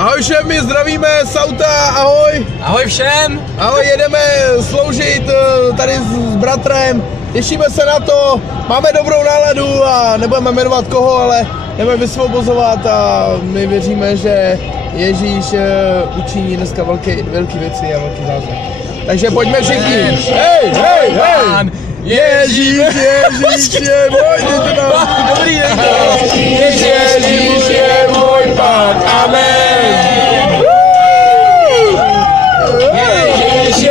Ahoj všem, my zdravíme z auta, ahoj. Ahoj všem. Ahoj, jedeme sloužit tady s bratrem, těšíme se na to, máme dobrou náladu a nebudeme jmenovat koho, ale nebudeme vysvobozovat a my věříme, že Ježíš učiní dneska velké věci a velký zázrak. Takže pojďme všichni. Hej, hej, hej. Ježíš je můj pán. Dobrý den. Ježíš je můj pán. Amen. Ježíš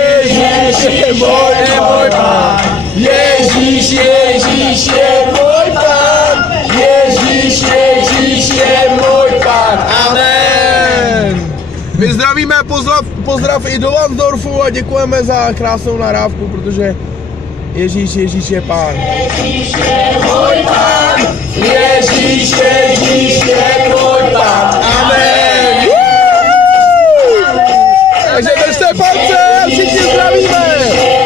je můj pán. Ježíš je můj pán. Ježíš je můj pán. Amen. My zdravíme, pozdrav i do Lansdorfu a děkujeme za krásnou nahrávku, protože Ježíš je pán. Ježíš je můj pán. Ježíš je můj pán. Amen. Takže držte palce, všichni zdravíme.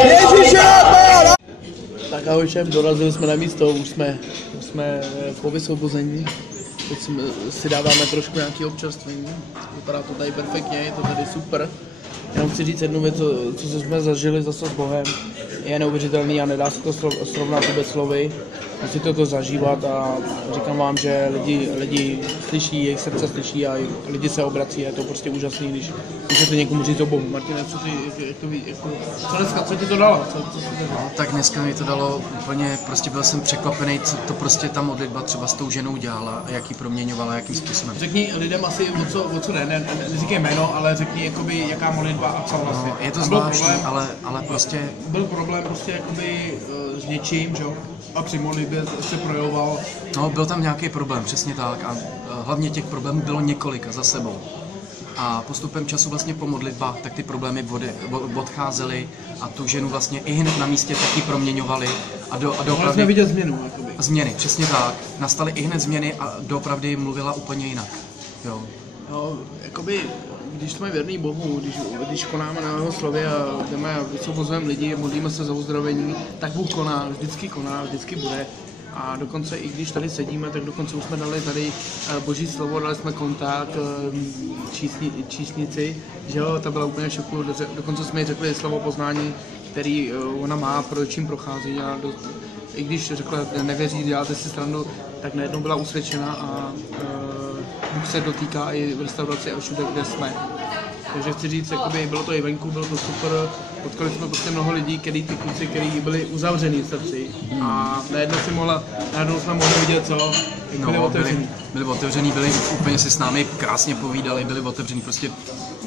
Ježíš je pán. Tak ahoj všem, dorazili jsme na místo, už jsme po vysvobození. Teď si dáváme trošku nějaký občerstvení. Vypadá to tady perfektně, je to tady super. Jenom chci říct jednu věc, co jsme zažili zase s Bohem. Je neuvěřitelný a nedá se to srovnat vůbec slovy. Musíte to zažívat a říkám vám, že lidi slyší, jejich srdce slyší a lidi se obrací. Je to prostě úžasný, když můžete někomu říct o Bohu. Martine, co ti to dalo? No, tak dneska mi to dalo úplně, prostě byl jsem překvapený, co to prostě ta modlitba třeba s tou ženou dělala a jak ji proměňovala, jakým způsobem. Řekni lidem asi o co neříkej jméno, ale řekni jakoby, jaká modlitba a co vlastně. No, je to zvláštní, ale prostě... Byl problém prostě jakoby s něčím, že jo? A při modlitbě se projevoval. No, byl tam nějaký problém, přesně tak. A hlavně těch problémů bylo několika za sebou. A postupem času vlastně po modlitbách tak ty problémy odcházely a tu ženu vlastně i hned na místě taky proměňovali. A doopravdy... jsme vidět změnu, jakoby. Změny, přesně tak. Nastaly i hned změny a doopravdy mluvila úplně jinak. Jo. No, jakoby, když jsme věrní Bohu, když konáme na jeho slově a jdeme a vysvobozujeme lidi, modlíme se za uzdravení, tak Bůh koná, vždycky bude. A dokonce i když tady sedíme, tak dokonce už jsme dali tady Boží slovo, dali jsme kontakt čísnici, že jo, ta byla úplně v šoku, dokonce jsme jí řekli slovo poznání, který ona má, čím prochází a i když řekla, nevěří, děláte si stranu, tak najednou byla usvědčena a Bůh se dotýká i v restauraci a všude, kde jsme. Takže chci říct, jakoby, bylo to i venku, bylo to super, potkali jsme prostě mnoho lidí, ty kluci, kteří byli uzavřený v srdci a najednou jsme mohli vidět, co byli otevřený. Byli otevřený, byli úplně si s námi krásně povídali, byli otevření, prostě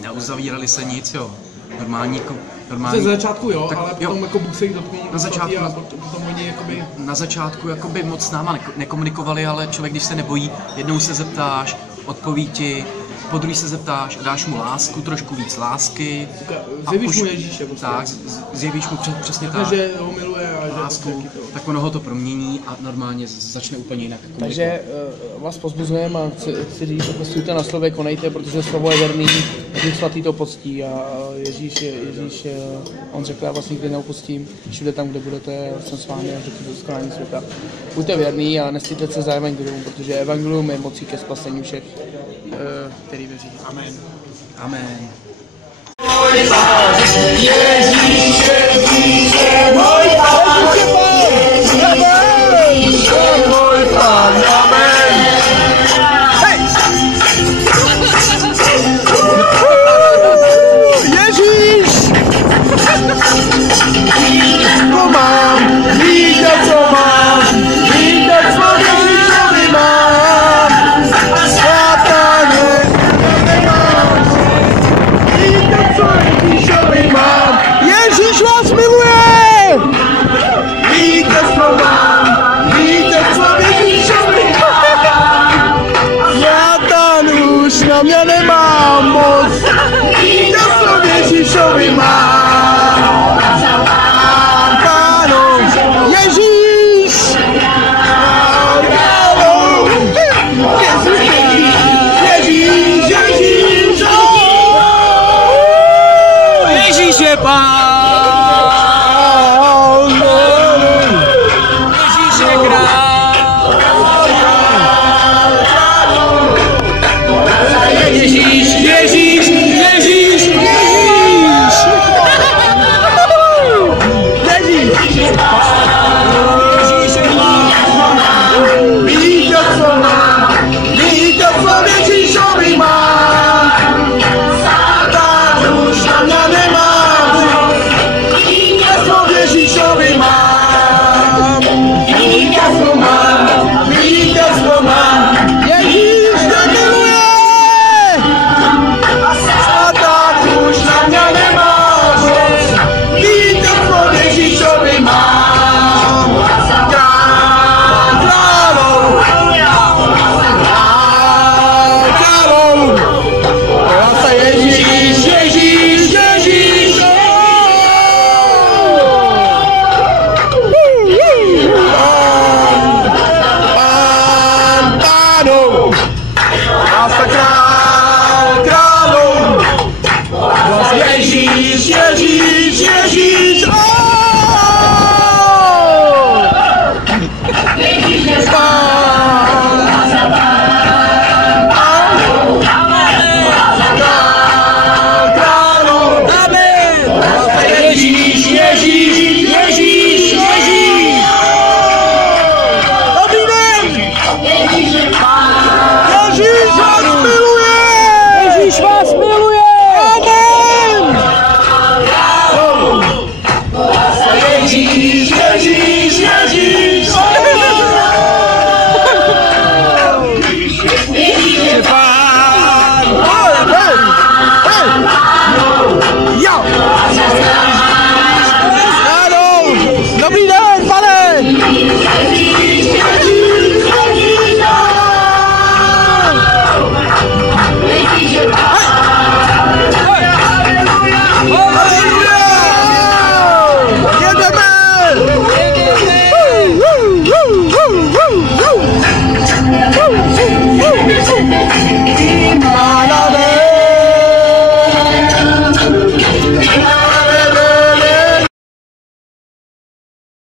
neuzavírali se nic, jo. Normální. Ze začátku jo, tak, ale potom jako Bůh se jich dotknul a potom oni jakoby... Na začátku jakoby moc s náma nekomunikovali, ale člověk, když se nebojí, jednou se zeptáš, odpoví ti, po druhý se zeptáš a dáš mu lásku, trošku víc lásky. Zjevíš mu Ježíše. Tak, zjevíš mu přesně tak. Že ho miluje a že lásku, tak ono ho to promění a normálně začne úplně jinak. Takže vás pozbuzujeme a chci říct, stůjte na slově, konejte, protože slovo je věrný, Duch svatý to poctí a Ježíš on řekl, já vás nikdy neopustím, všude tam, kde budete, jsem s vámi a řekl do skonání světa. Buďte věrný a nestýďte se za evangelium, protože evangelium je mocí ke spasení všech, který věří. Amen. Amen. Ježíš je můj pán. Ježíš je můj pán. Amen. Hej. Ježíš. Co mám, víte, co mám, víte, co Ježíšovi mám. Sátaně, nemám, víte, co Ježíšovi mám. Ježíš vás miluje. Víte, co mám, víte, co Ježíšovi mám. Sátan už na mě nemá moc. Víte, co Ježíšovi mám.